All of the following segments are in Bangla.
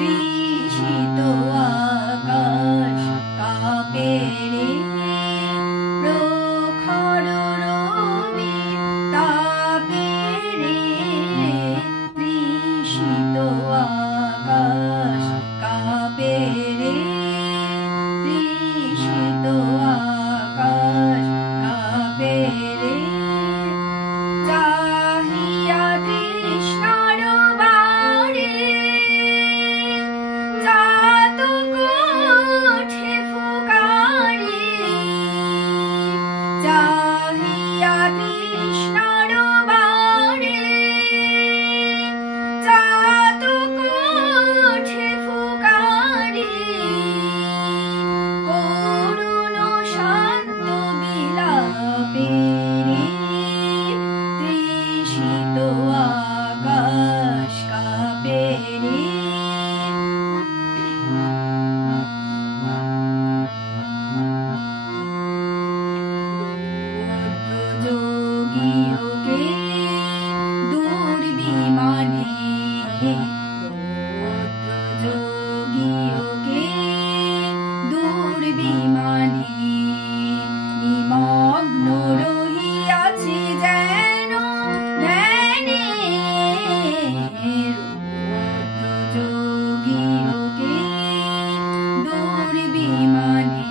তৃষিত আকাশ কাঁপে রে, প্রখর রবির তাপে রে, তৃষিত আকাশ কাঁপে রে, তৃষিত আকাশ কাঁপে রে। চাহিয়া তৃষ্ণার বাড়ি চাতক ওঠে ফুঁকারি, চাহিয়া তৃষ্ণার বাড়ি চাতক ওঠে ফুঁকারি, করুণ শান্ত বিলাপে রে, তৃষিত আকাশ কাঁপে রে। যোগীকে দুর্বিমানে, যোগীকে দুর্বিমানে, নিমগ্ন রহিয়াছে যেন ধ্যানে, যোগীকে দুর্বিমানে,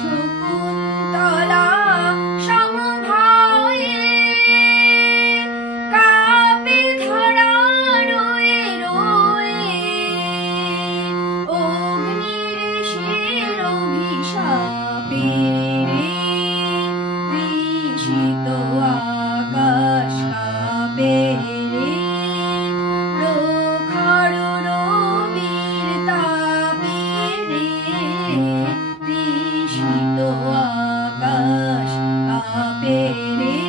শকুন্তলা সমভয়ে কাঁপে ধরা রয়ে রয়ে, অগ্নিঋষির অভিশাপে রে, তৃষিত আকাশ কাঁপে রে, প্রখর রবির তাপে রে, তৃষিত আকাশ কাঁপে রে।